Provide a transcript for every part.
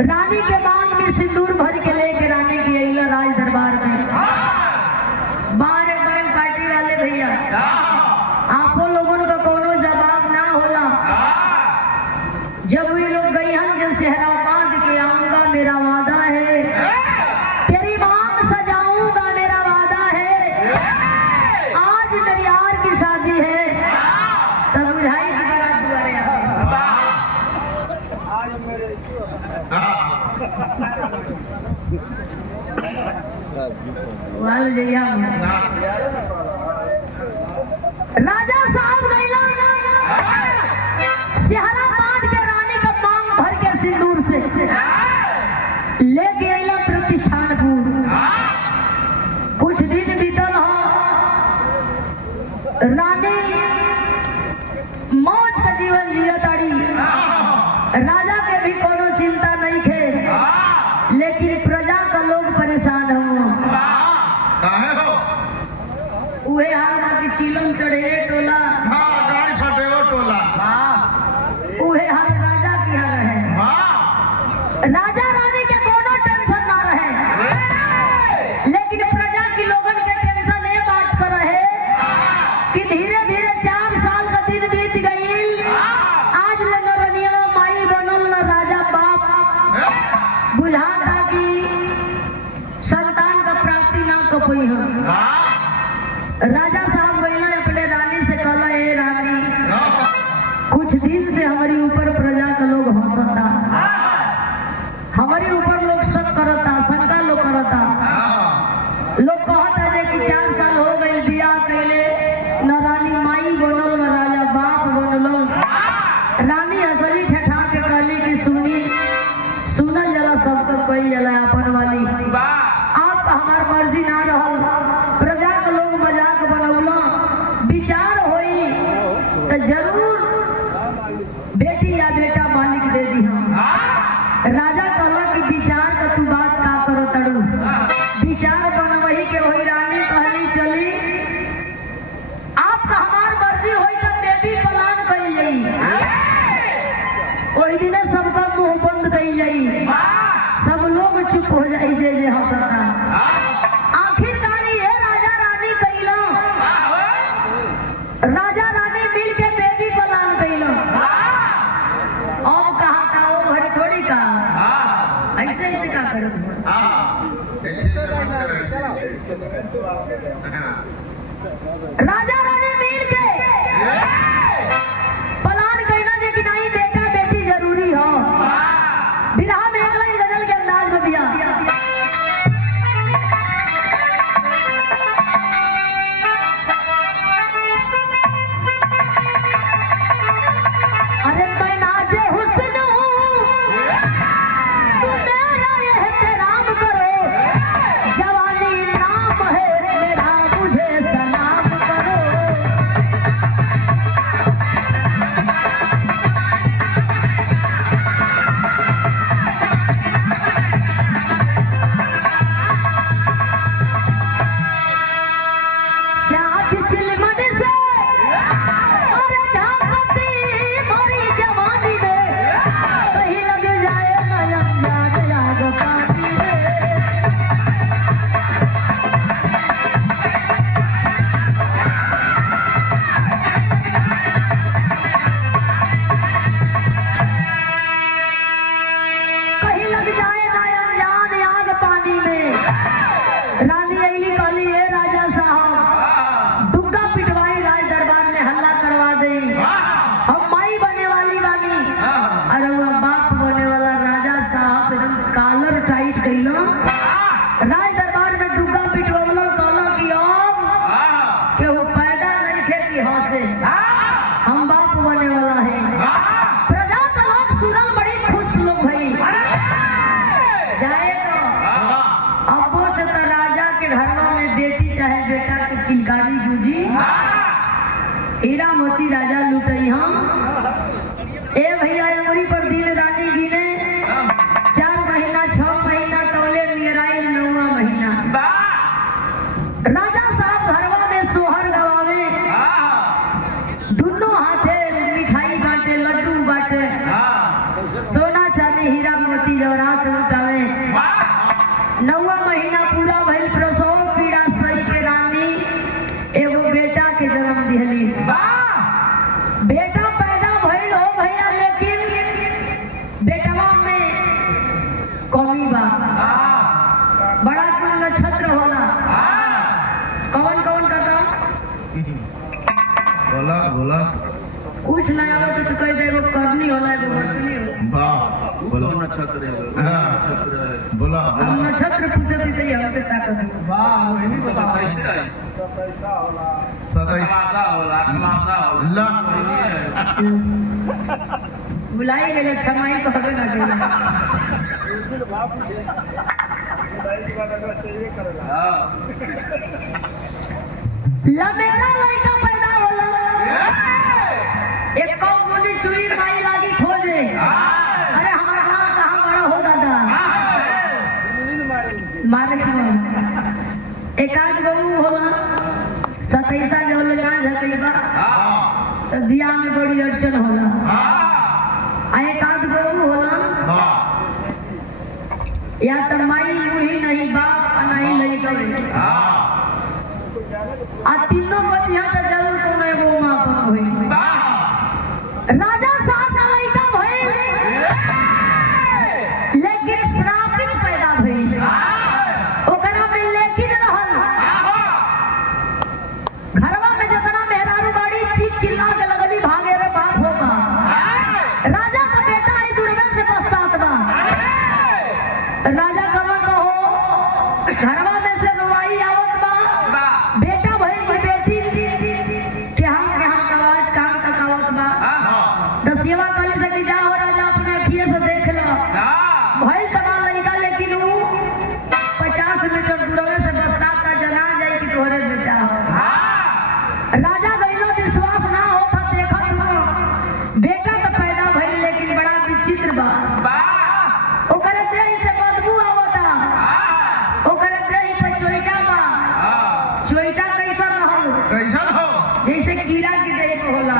रानी के बाग में सिंदूर भर के लेके रानी की अइला राज दरबार में। बाहर बैंक पार्टी वाले भैया आपो लोगों का कोनो जवाब ना होला। जब वे लोग गई हम जो सेहरा बांध के आऊंगा मेरा वादा है, तेरी मांग सजाऊंगा मेरा वादा है, आज मेरी यार की शादी है। तब बुझाई की बात दुआरे राजा साहब गईला सेहरा बांध के रानी का मांग भर के सिंदूर से लेके अइला प्रतिष्ठानपुर। कुछ दिन बीतल हो, रानी मौज का जीवन जिया ताड़ी। राजा के भी कोनो चिंता नहीं थे, लेकिन प्रजा का लोग परेशान हो। उहे हाल की चिलम चढ़े टोला, उहे हाल राजा की हाल है। राजा रानी के कोनो टेंशन ना रहे, लेकिन प्रजा की लोगन के टेंशन ये बात पर रहे कि धीरे धीरे 4 साल का दिन बीत गई। आज ले नरनिया माई बनल न राजा बाप। बुझा था कि संतान का प्राप्ति ना को कोई हो। राजा साहब गईला अपने रानी से कहला, ए रानी कुछ दिन से हमारी ऊपर प्रजा का लोग हंसता, हमारे ऊपर लोग शक करता, शंका लोग करता। लोग कहता है कि 4 साल हो गए बियाह कैले, न रानी माई बनल न राजा बाप बनलो। रानी हंसली ठठा के कहली कि सुनल जला सबको कोई जला अपन वाली। आप हमार मर्जी ना रहल, प्रजा के लोग मजाक बनौला, विचार होई तो जरूर बेटी या बेटा मालिक दे दी हम। राजा कहला कि विचार का तू बात का करो तड़ू, विचार बन वही के वही। रानी कहली चली आपका हमार मर्जी होई तब बेबी प्लान कई जाई। ओही दिन सबका मुंह बंद कई जाई, सब लोग चुप हो जाई जे जे हंसता। आखिरकार ये राजा रानी कैला, राजा रानी मिल के बेबी प्लान कैला। अब कहा था वो घर थोड़ी का ऐसे ऐसे का करो। राजा रानी मिल के प्लान कैला जे कि नहीं बेटा बेटी जरूरी हो। बिरहा में एक लाइन गजल के अंदाज में दिया, अरे मैं नाजे हुस्न तू मेरा एहतराम करो, जवानी नाम है मेरा मुझे सलाम करो। दुग्गा पिटवलो कहलो कि अब केहू पैदा नहीं खेती हंसे हम बाप बने वाला है। प्रजा का लोग सुनल बड़ी खुश लोग भई जाए तो अब्बो से तो राजा के घरों में बेटी चाहे बेटा की किलकारी जूझी हीरा मोती राजा लुटई हम ए भैया अमरी पर दिन रानी गिने 4 महीना 6 महीना तौले निराई 9वां महीना राजा साहब घरवा में सोहर गवावे दोनों हाथे मिठाई बांटे लड्डू बांटे सोना चांदी हीरा मोती जवरात लुटावे 9वां महीना पूरा भइल प्रसव पीड़ा सही के रानी एगो बेटा के जन्म दिहली। बेटा पैदा भइल हो भैया लेकिन बेटवा में कमी बा। बड़ा कुल नक्षत्र होला कौन कौन का बोला बोला कुछ ना आवत तो कह दे एगो करनी होला एगो वर्षनी होला। वाह बोला नक्षत्र बोला हम नक्षत्र पूछत ही तो हमसे ताकत वाह वो नहीं पता कैसे है सदा होला बुलाई गए छमाई को हवे ना देला लमेरा लड़का पैदा होला एक कौ गोली चुरी माई लागी खोजे अरे हमारा हाल कहाँ बड़ा हो दादा मारे क्यों एक आध गऊ होला 27 जो लगा झकईबा तो बियाह में बड़ी अड़चन होला आ एक आध गऊ होला या तो माई मुही नहीं बाप नहीं लड़का आ तीनों बचिया तो जरूर कोनो एगो मां पर होई राजा साहब का लड़का भइल लेकिन श्रापित पैदा भइल ओकरा में लेकिन रहल घरवा में जतना मेहरारू बाड़ी चीख चिल्ला के लगली भागे रे बाप होगा राजा का बेटा आई दुर्गा से पश्चात बा राजा कब कहो घरवा में से रुवाई आवत बा बेटा भइल की बेटी के हम आवाज काम तक आवत बा तब सेवा करी से कि जाओ राजा अपने अखिए से देख लो भइल समा लड़का लेकिन वो 50 मीटर दूर से बरसात का जना जाए कि तोहरे बेटा हो राजा गइलो विश्वास ना हो था देखा तू बेटा तो पैदा भइल लेकिन बड़ा विचित्र बा ओकरे देह से बदबू आवता ओकरे देह पे चोइटा बा चोइटा कैसा रहल कैसा हो जैसे कीड़ा की देह को होला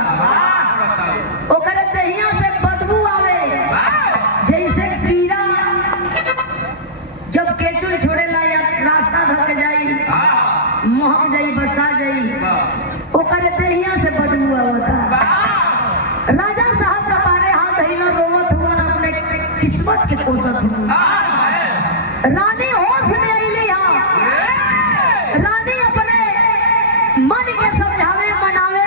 ओकरे देहिया से बदबू आवे जैसे कीड़ा जब केचुल छोड़ेला या रास्ता धक जाई महक जाई बसा जाई ओकरे देहिया से बदबू आवता राजा साहब का बारे हाथ धइला रोवत हुआ अपने किस्मत के कोसत हुआ रानी होश में आईली रानी अपने मन के समझावे मनावे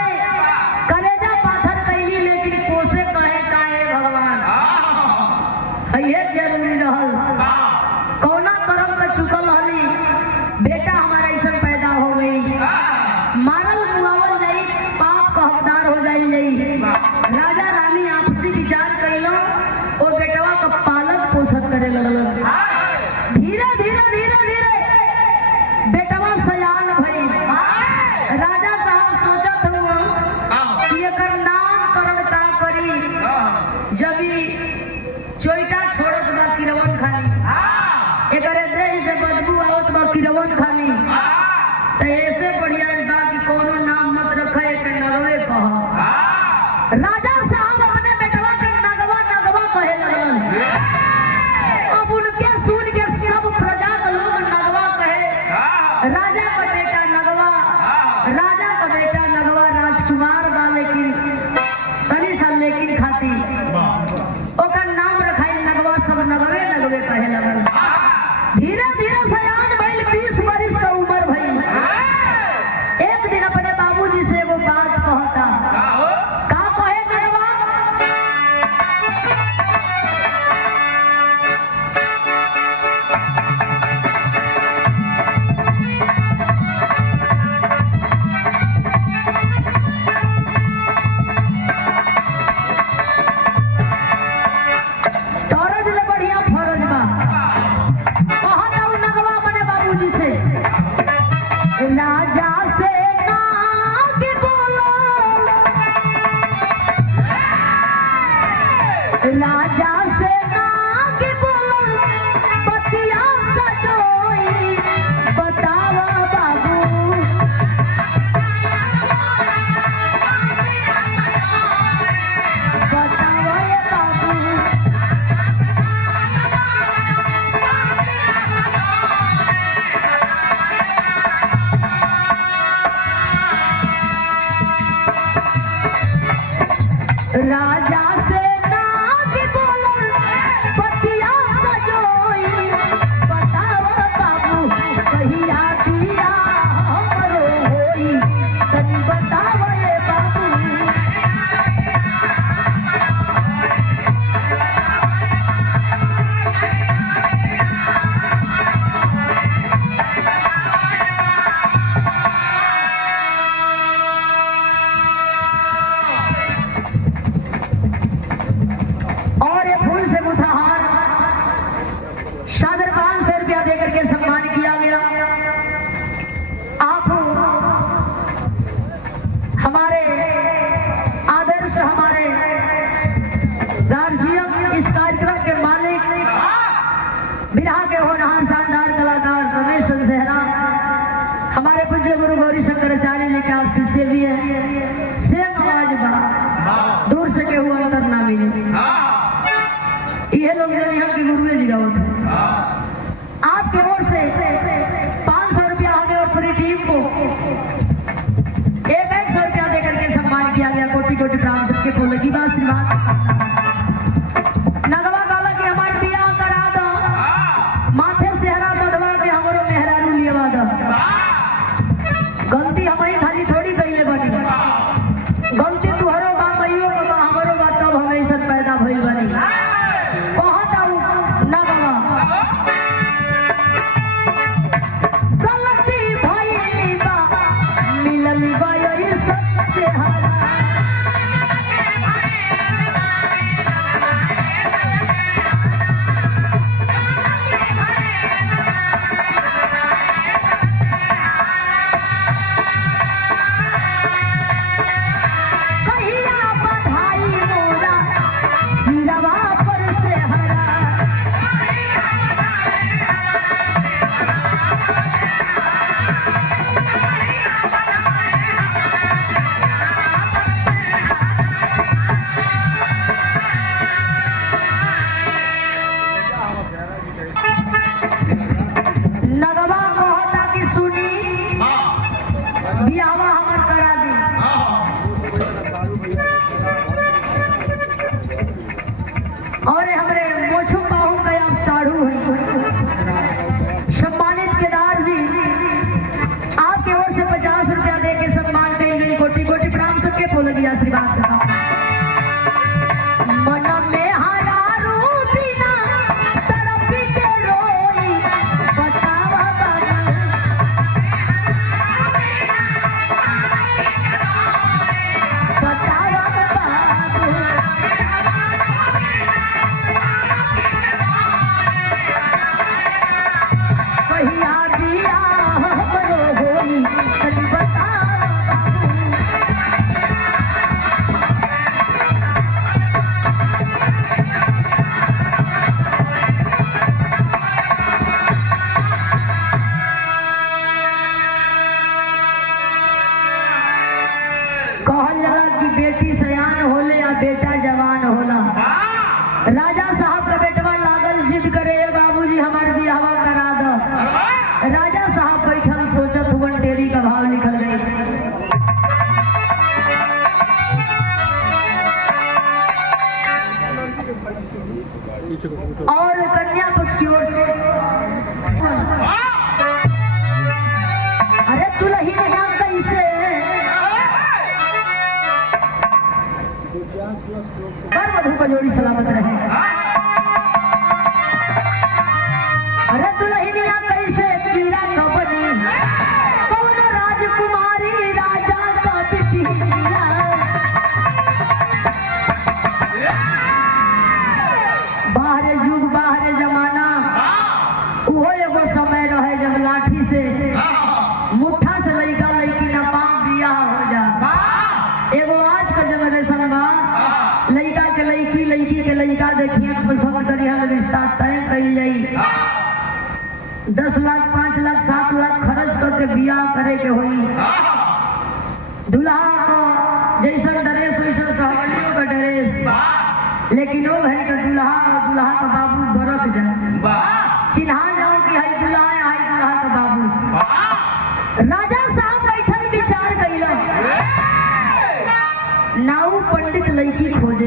करेजा पाथर कैली लेकिन कोसे कहे काहे भगवान ये जरूरी रहल कौना कर्म में चुकल हली बेटा हमारा ऐसा पैदा हो गई मारल मुआवल जाई पाप का हकदार हो जाई राजा रानी आपसी विचार कैलो ओ बेटवा का पालक पोषण करे लगल धीरे धीरे धीरे धीरे बेटवा सयान भई राजा साहब सोचत हुआ कि एकर नामकरण का करी जबी चोइटा छोड़त बा किरवन खाली एकरे देह से बदबू आवत बा किरवन खाली तो ऐसे बढ़िया बा कि कोनो नाम मत रखे के नगवे कह राजा साहब अपने बेटवा के नगवा नगवा कहे लगल अब उनके सुन के सब प्रजा के लोग नगवा कहे राजा का बेटा नगवा राजा का बेटा नगवा राजकुमार बा लेकिन तनी सा लेकिन खाती ओकर नाम रखाई नगवा सब नगवे नगवे कहे लगल धीरे धीरे सयान भइल 20 वर्ष का उम्र भइल एक दिन अपने बाबूजी से वो बात कहता का कहे नगवा राजा से नाग बोलन पतिया सजोई बताव बाबू कहिया दिया हमरो होई तनी बताव रे बाबू और ये फूल से मुठाहार सादर 500 रुपया देकर के सम्मान किया गया। आप हमारे आदर्श हमारे गार्जियन इस कार्यक्रम के मालिक बिरहा के होनहार शानदार कलाकार रमेश सेहरा हमारे पूज्य गुरु गौरी शंकराचार्य जी के आप शिष्य भी है। सेम आवाज बा दूर से के हुआ अंतर ना मिले ये लोग जो यहाँ के गुरु जी गाँव आपके ओर से 500 रुपया हमें और पूरी टीम को 100 रुपया देकर के सम्मान किया गया। कोटि कोटि प्रणाम सबके फूल की बात नगवा काला के हमारे बिया करा दो माथे सेहरा मधवा के हमारो मेहरारू लिया दो गलती हमारी खाली थोड़ी कही बनी गलती तुहरो बा मैयो बा हमारो बा तब हमें ऐसा पैदा भइल बनी बहुत आऊ नगवा गलती भइल बा मिलल बा यही सबसे हरा कहिया बधाई मोरा हीरावा पर से हरा नगवा कहता कि सुनी बियावा हमर करा दी और हमरे मोछू बाहू का आप साड़ू है सम्मानित केदार जी आपके ओर से 50 रुपया दे के सम्मान कही गई। कोटि कोटि प्रणाम सबके बोल दिया आशीर्वाद का मन में हरारू बिना तरफ के रोई बतावा बाबू बतावा बाबू कहिया दिया हमरो होई तनी बतावा बाबू कहल जाला कि बेटी सयान होले या बेटा जवान होला। राजा साहब का बेटवा लागल जिद करे बाबूजी हमार बियाहवा करा दो। राजा साहब बैठल सोचत हुवन टेरी का भाव निकल गई। और कन्या पक्ष की ओर से अरे दुल्ही यहाँ कैसे बर वधू का जोड़ी सलामत रहे। अरे दुल्हनिया कैसे पीरा कबनी कौन राजकुमारी राजा का बिटिया बाहर युग बाहर जमाना वो एगो समय रहे जब लाठी से मुट्ठा से लड़का लड़की न पाम बियाह हो जा। एगो आज का जनरेशन बा लड़का के लड़की लड़की के लड़का देखिए पसंद करिए रिश्ता तय करी जाई 10 लाख 5 लाख 7 लाख खर्च करके बियाह करे के होई। दूल्हा को जैसा ड्रेस वैसा सहमतियों का ड्रेस लेकिन वो है का दूल्हा का बाबू बरत जाए चिन्हा जाओ कि है दूल्हा का बाबू। राजा साहब बैठल विचार कैला नाऊ पंडित लड़की खोज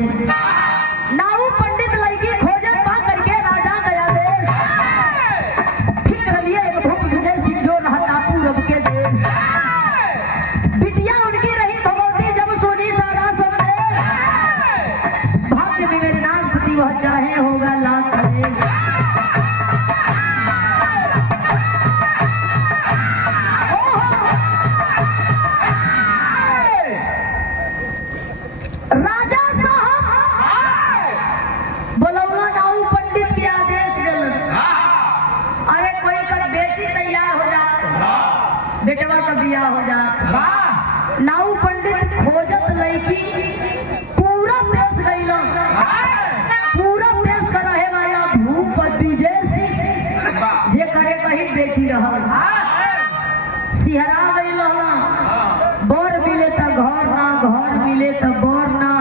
बेटवा का बियाह हो जा। नाऊ पंडित खोजत लड़की पूरा देश गईला, पूरा देश का रहे वाला भूप विजय सिंह जे करे कहीं बेटी रहल सिहरा गईला। बर मिले त घर ना, घर मिले त बर ना।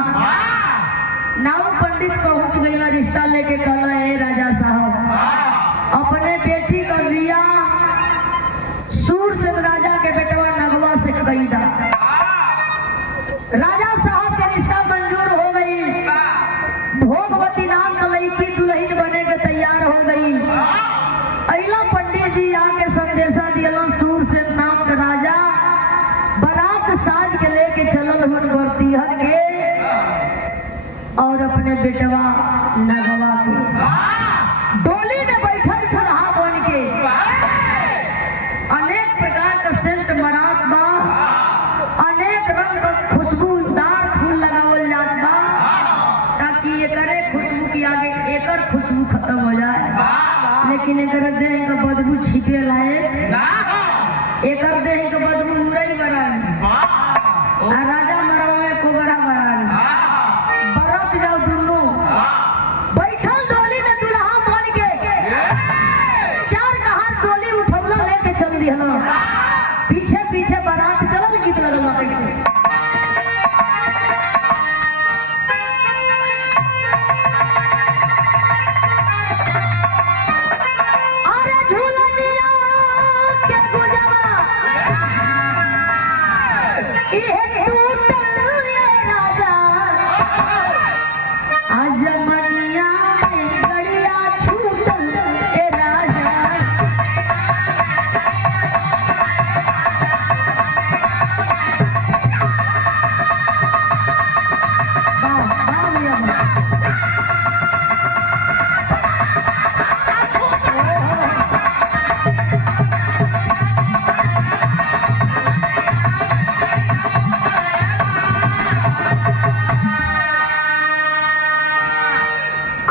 नाऊ पंडित पहुंच गईला, रिश्ता लेके कहला ए राजा साहब अपने बेटी का बियाह सूर से राजा के बेटवा नगवा से कई दा। राजा साहब के रिश्ता मंजूर हो गई। भोगवती नाम का लड़की दुल्हन बने के तैयार हो गई। अइला पंडित जी आके संदेशा दिया सूर से नाम का राजा बारात साज के लेके चलल हुन बरतीहर के और अपने बेटवा नगवा के डोली में बैठल छलहा बन के। अनेक प्रकार का सेंट मरात बा, अनेक रंग का खुशबूदार फूल लगावल जात बा ताकि एकरे खुशबू की आगे एकर खुशबू खत्म हो जाए। लेकिन एकर देह का बदबू छिपे लाए, एकर देह का बदबू उड़ई बरान आ राजा मरवा में कोबरा बरान बरत जाओ दुनू बैठल डोली में दुल्हा बन के चार कहार डोली उठौला लेके चल दिहलो। पीछे पीछे बारात चलल, गीत लगल कैसे अरे झूलनिया के गुजवा इहे टूटल ये राजा आज मनिया में गड़िया छूटल ए राजा।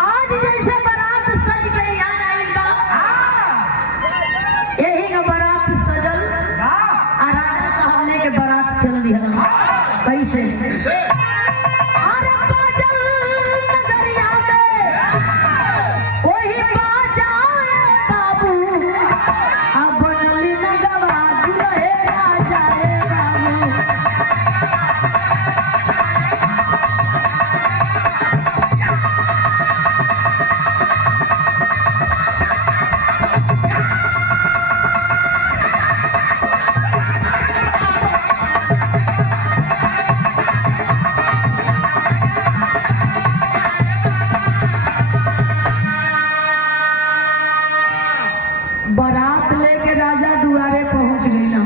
आज जैसे बारात सज गई याद आई बा, यही का बारात सजल आ राजा साहब ने के बारात चल दिया कैसे। अरे बाजल नगरिया में वही बाजाए बाबू अब बनली नगवा दुल्हे राजा रे बाबू। बारात लेके राजा दुआरे पहुंच गई ना।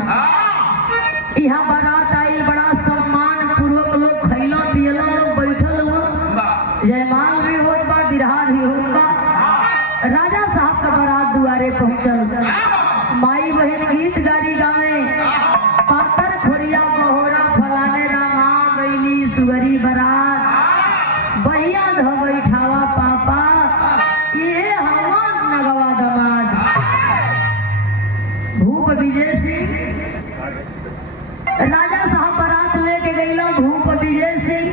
यहाँ बारात आई, बड़ा सम्मान पूर्वक लोग खैला पियला, लोग बैठल हुआ, जयमाल भी होत बा, बिरहा भी होत बा। राजा साहब का बारात दुआरे पहुंचल, माई बहन गीत गारी गावे, पातर खोरिया बहोरा फलाने रामा गईली सुगरी बारात बहिया ध बैठावा पापा ये हमार नगवा दमाद। भूप विजय सिंह राजा साहब बारात लेके गईला, भूप विजय सिंह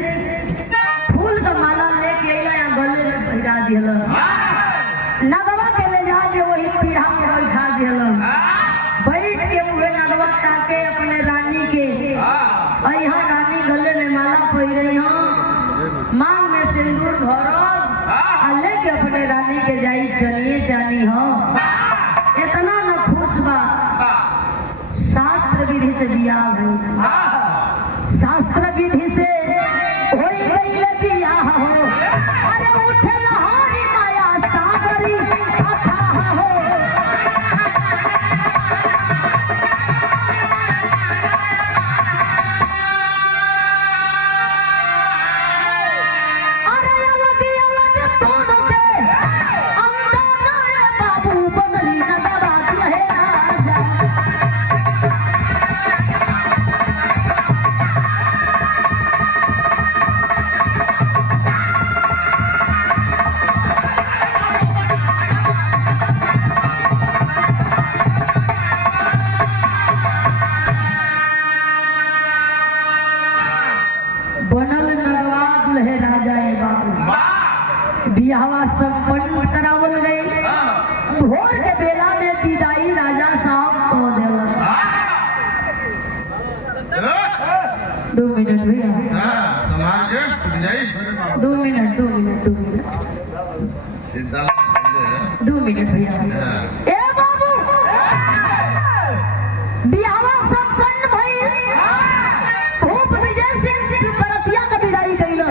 फूल का माला लेके अइला, या गले में पहिरा दिहला, नगवा के ले जा के वही पीढ़ा पे बैठा दिहला। बैठ के पूरे नगवा ताके अपने रानी के यहाँ रानी गले में माला पहिरे, मांग में सिंदूर भरब आ लेके अपने रानी के जाई चलिए जानी हो। इतना न खुश बा, शास्त्र विधि से बियाह हुई, शास्त्र विधि से होई गई बियाह हो। अरे उठे लहरी माया सागरी अथाह हो। अरे अलग अलग दोनों के अंदर बाबू बनली नगवा दुल्हे राजा। 2 मिनट भैया, समाज के खुद जाई 2 मिनट 2 मिनट 2 मिनट सीधा 2 मिनट भैया। ए बाबू बियावा संपन्न भइल, खूब विजय सिंह बरतिया का विदाई कइला,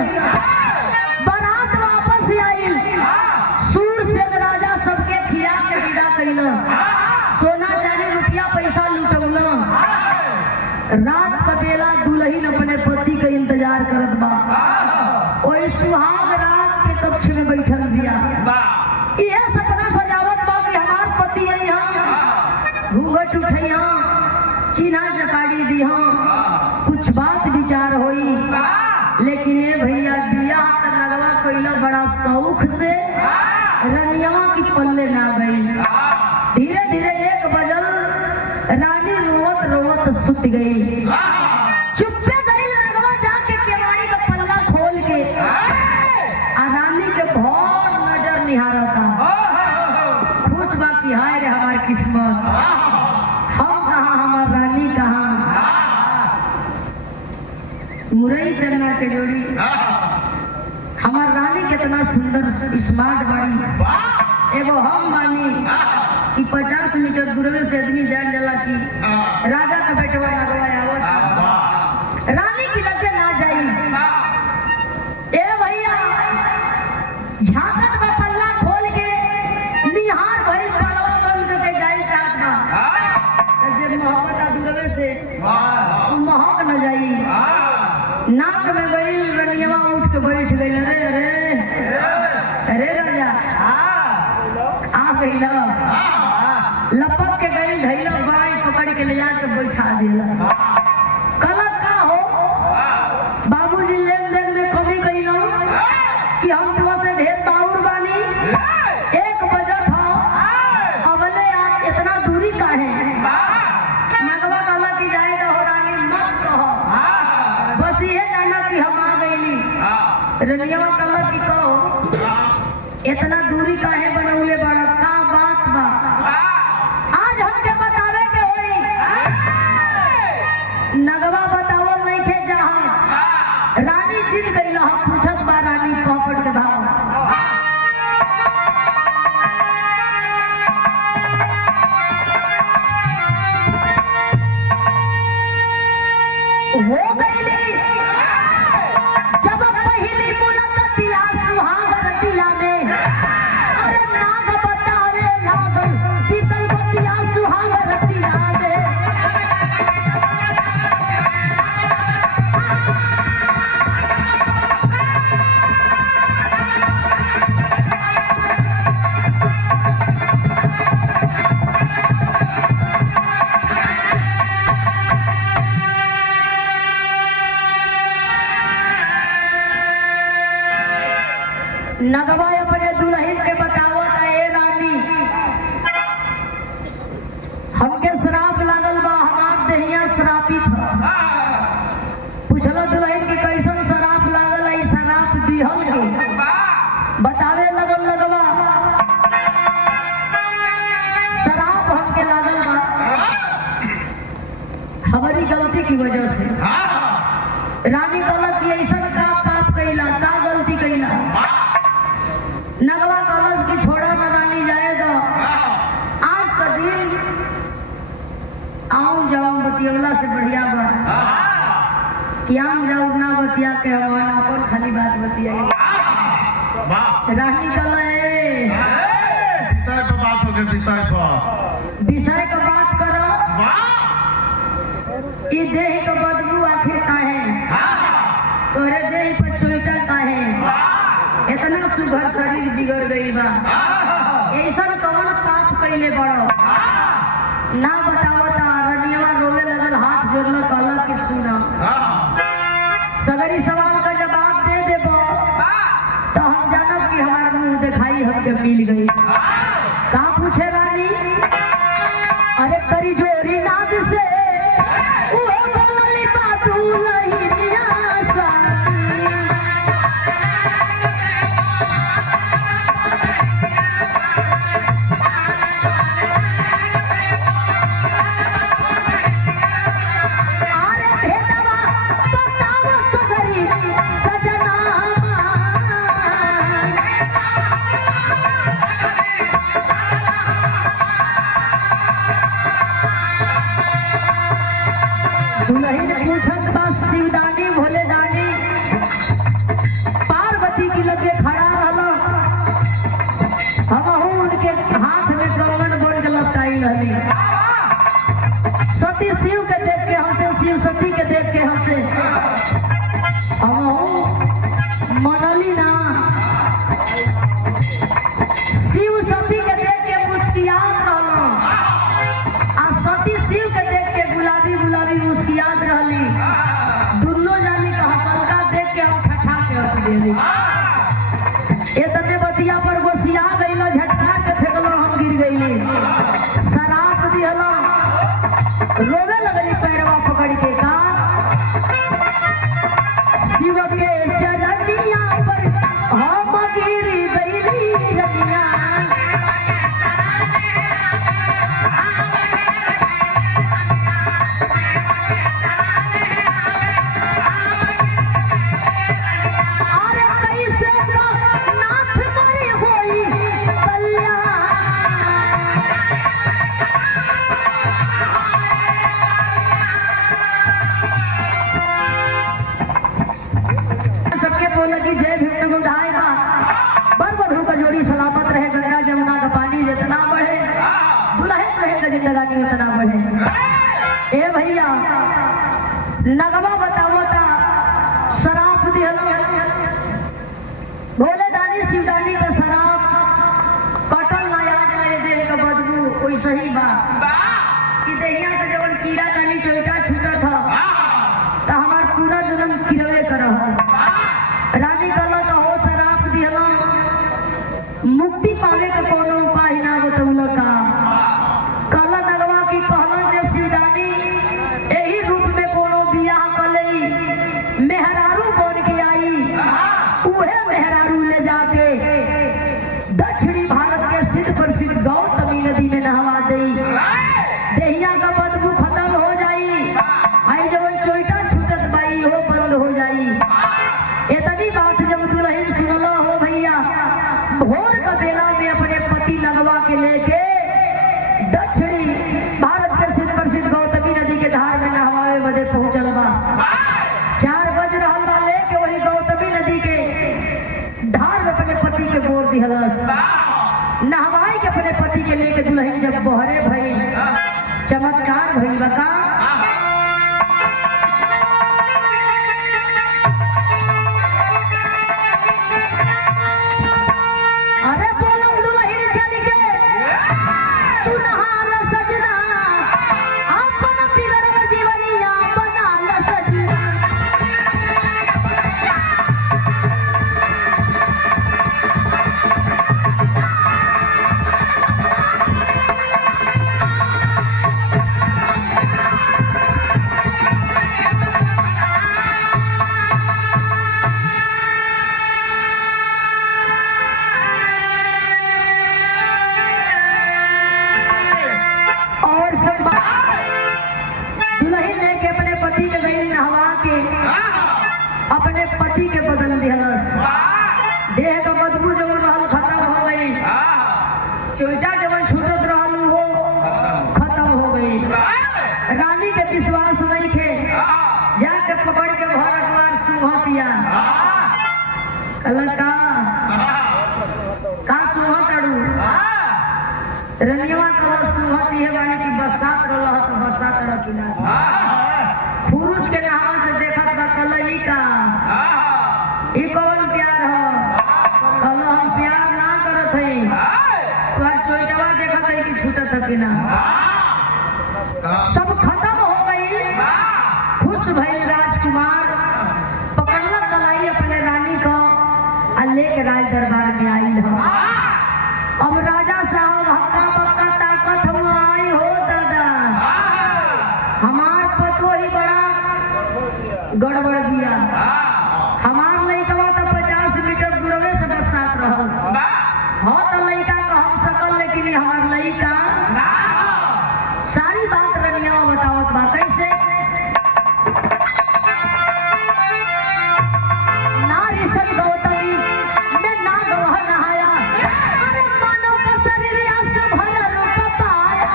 बारात वापस आइल, सूरसेन राजा सबके खिया के विदा कइला, सोना चांदी रुपया पैसा लुटौला। रात का बेला दुल्हन अपने पति का इंतजार करत बा, ओई सुहाग रात के कक्ष में बैठल बिया। ये सपना सजावत बा कि हमार पति यहाँ घूंघट उठैया, चिन्हा जकाड़ी दिहा, कुछ बात विचार होई। लेकिन ये भैया बिया लगवा कइला बड़ा शौक से, रनिया की पल्ले ना गई। धीरे धीरे 1 बजल, रानी रोवत रोवत सुत गई। चुप्पे गई लगवा जाके केवाड़ी का पल्ला खोल के, रानी के बहुत नजर निहारता, खुश बाकी हाय रे हमारी किस्मत, हम कहाँ हमार रानी कहाँ। मुरई चन्ना के जोड़ी हमार रानी कितना सुंदर स्मार्ट बाड़ी। एगो हम बानी कि 50 मीटर दूर से आदमी जान जाला कि राजा का बेटवा लगवाया आवत, रानी की लगे ना जाई। ए भैया झाकत बा पल्ला खोल के, निहार भइल पलवा बंद करके जाई चाहत बा, जे मोहब्बत दूर से महक न जाई। नाक में गई, रनियवा उठ के बैठ गई। अरे अरे अरे राजा आ गईला, लपक के गई, धैला बाई पकड़ के ले जाके बैठा दिला। कलक का हो बाबूजी, लेन देन में कमी कइलो कि हम तुम से ढेर बाउर बानी। 1 बजत हो अबले आप इतना दूरी का है। नगवा काला की जाए तो हो रानी मत कहो, बस ये जाना कि हम आ गईली। रनियवा काला की कहो इतना दूरी का है बनौले बड़ा का बात बा, आज हमके बतावे के होई। नगवा बताओ नहीं थे जहाँ रानी जीत गई, हम पूछत बा रानी पकड़ के भाव। हो गईली जब पहली मुलाकातिया सुहाग रतिया में, अरे नाग बतावे लागल शीतल बतिया सुहाग रतिया में। नगवा अपने दुल्हन के बतावत है, ए रानी हमके श्राप लागल बा, हमार देहिया श्रापित ह। पूछलो दुल्हन की कैसन श्राप लागल है, श्राप दिहल के बतावे लगल। लगवा श्राप हमके लागल बा हमारी गलती की वजह से। रानी गलत की ऐसा का पाप कैला, का गलती कैला। नगवा कलश की छोड़ा न रानी जाए तो आज का दिन आऊं जाऊं बतियला से बढ़िया बा कि आम जाऊं ना बतिया के हमारा अपन खाली बात बतियाई। रानी कले विषय पर बात हो गई, विषय का बात करो। इस देह का बदबू आखिर का है, तोरे देह पर चोटा का है, इतना सुघर शरीर बिगड़ गई बा। ऐसा कौन पाप कैले बड़ो ना बतावता। रनियवा रोवे लगल, हाथ जोड़ल, कहला कि सुना सगरी सवाल का जवाब दे देबो तो हम जानब कि हमार मुंह दिखाई हमके मिल गई। का पूछे रानी, अरे करी जोरी नाद से उहे बोलली बातू लही निराशा। अरे भेदवा दुल्हन पूछत बा शिवदानी भोले दानी पार्वती की लगे खड़ा रहला हमहू उनके हाथ में कंगन बोल के लपटाई रहली सती शिव के देख के हमसे शिव सती के देख के हमसे हमहू मनली ना शिव सती के देख के मुस्कियात रहला आ सती शिव के देख के गुलाबी गुलाबी मुस्कियात रहली दुनो जानी का हंसलका देख के हम ठठा के हंस देली ए तने बतिया पर गोसिया गइल झटका के फेंकलो हम गिर गइली शराब दिहला रोवे लगली पैरवा पकड़ के का शिव के चरनिया पर हम गिर गइली रनिया लगी जय भीम बुधाई का बर बधू का जोड़ी सलामत रहे गंगा जमुना का पानी जितना बढ़े दुल्हन रहे का जिंदगी उतना बढ़े ए भैया नगमा बताओ ता शराब दिहलो भोले दानी शिवदानी का शराब कटल ना याद लगे दे का बदबू कोई सही बा कि देहिया से जवन कीड़ा कानी चोटा छूटा था तो हमार पूरा जन्म किरवे करह रानी कहला तो हो शराब दिहला मुक्ति पावे के कोनो उपाय ना बतौला का कहला नगवा की कहला जे शिवदानी एही रूप में कोनो बियाह कलई मेहरारू बन के आई उहे मेहरारू ले जाके दक्षिणी भारत के सिद्ध प्रसिद्ध गौतमी नदी में नहवा देई देहिया का बदबू खत्म हो जाई आई जवन चोइटा छूटत बाई हो बंद हो जाई इतनी बात जब दुल्हन सुनला हो भैया भोर का बेला में अपने पति लगवा के लेके दक्षिणी भारत के सिद्ध प्रसिद्ध गौतमी नदी के धार में नहवावे बदे पहुंचल बा 4 बज रहल बा लेके वही गौतमी नदी के धार में अपने पति के बोर दिहलस नहवाई के अपने पति के लेके दुल्हन जब बहरे भई चमत्कार भई बका अपने पति के बदल दिहलस देह का बदबू जवन रहल खत्म हो गई चोइटा जवन छूटत रहल वो खत्म हो गई रानी के विश्वास नहीं थे जाके पकड़ के घर द्वार सुहतिया कहला का सुहतड़ू रनिया का सुहती है वाली की बरसात रहल तो बरसात रह किना पुरुष के नाम से देखत बा कलई का ई कौन प्यार हो कहलो हम प्यार ना करत हई तोर चोइटवा देखत हई कि छूटत है कि ना सब खत्म हो गई खुश भई राजकुमार पकड़ला कलाई अपने रानी को आ लेके राज दरबार में आई हो अब राजा साहब हक्का बक्का ताकत हुआ आई हो दादा हमार पतो ही बड़ा गड़बड़ दिया हमार लइकवा तो 50 मीटर दूरवे से बरसात रहल हो तो लइका का हम सकल लेकिन हमार लइका सारी बात रनिया बतावत बा कैसे नारी सत गौतमी में ना गवह नहाया अरे मानव का शरीर आस भय रूप पाया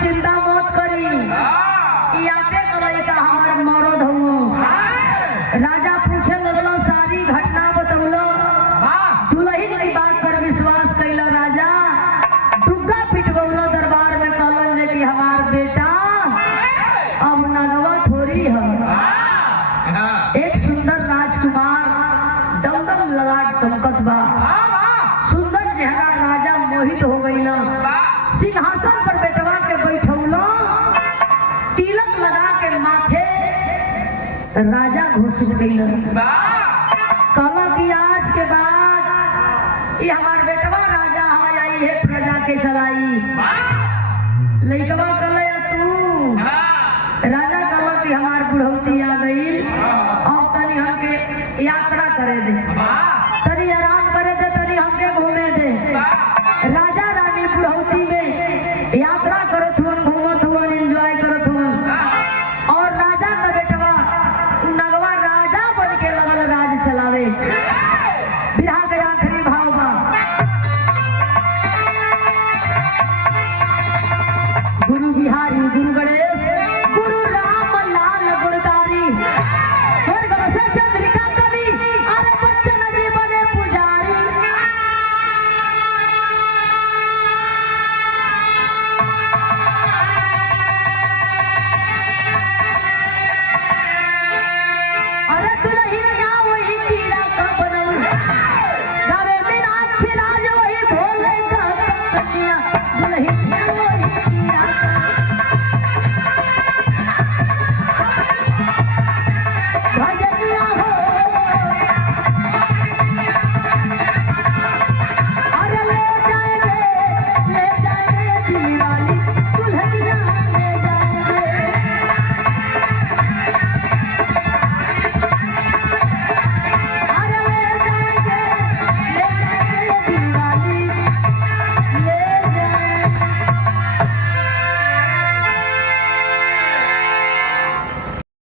चिंता मत करी, ई आपे कलई का हमार मरद हो। राजा पूछे लगलो, सारी घटना बतौलो, दुल्हन की बात पर विश्वास कैला। राजा डुग्गा पिटवलो दरबार में, कहलन जे कि हमार बेटा अब नगवा थोड़ी है। एक सुंदर राजकुमार दमदम लगा चमकत बा, सुंदर चेहरा, राजा मोहित हो गईला। सिंहासन पर बेटवा के बैठौलो, तिलक लगा के माथे राजा घुस गईला। कहला कि आज के बाद ये हमार बेटवा राजा हमारा आई है, प्रजा के चलाई। लइकवा कहला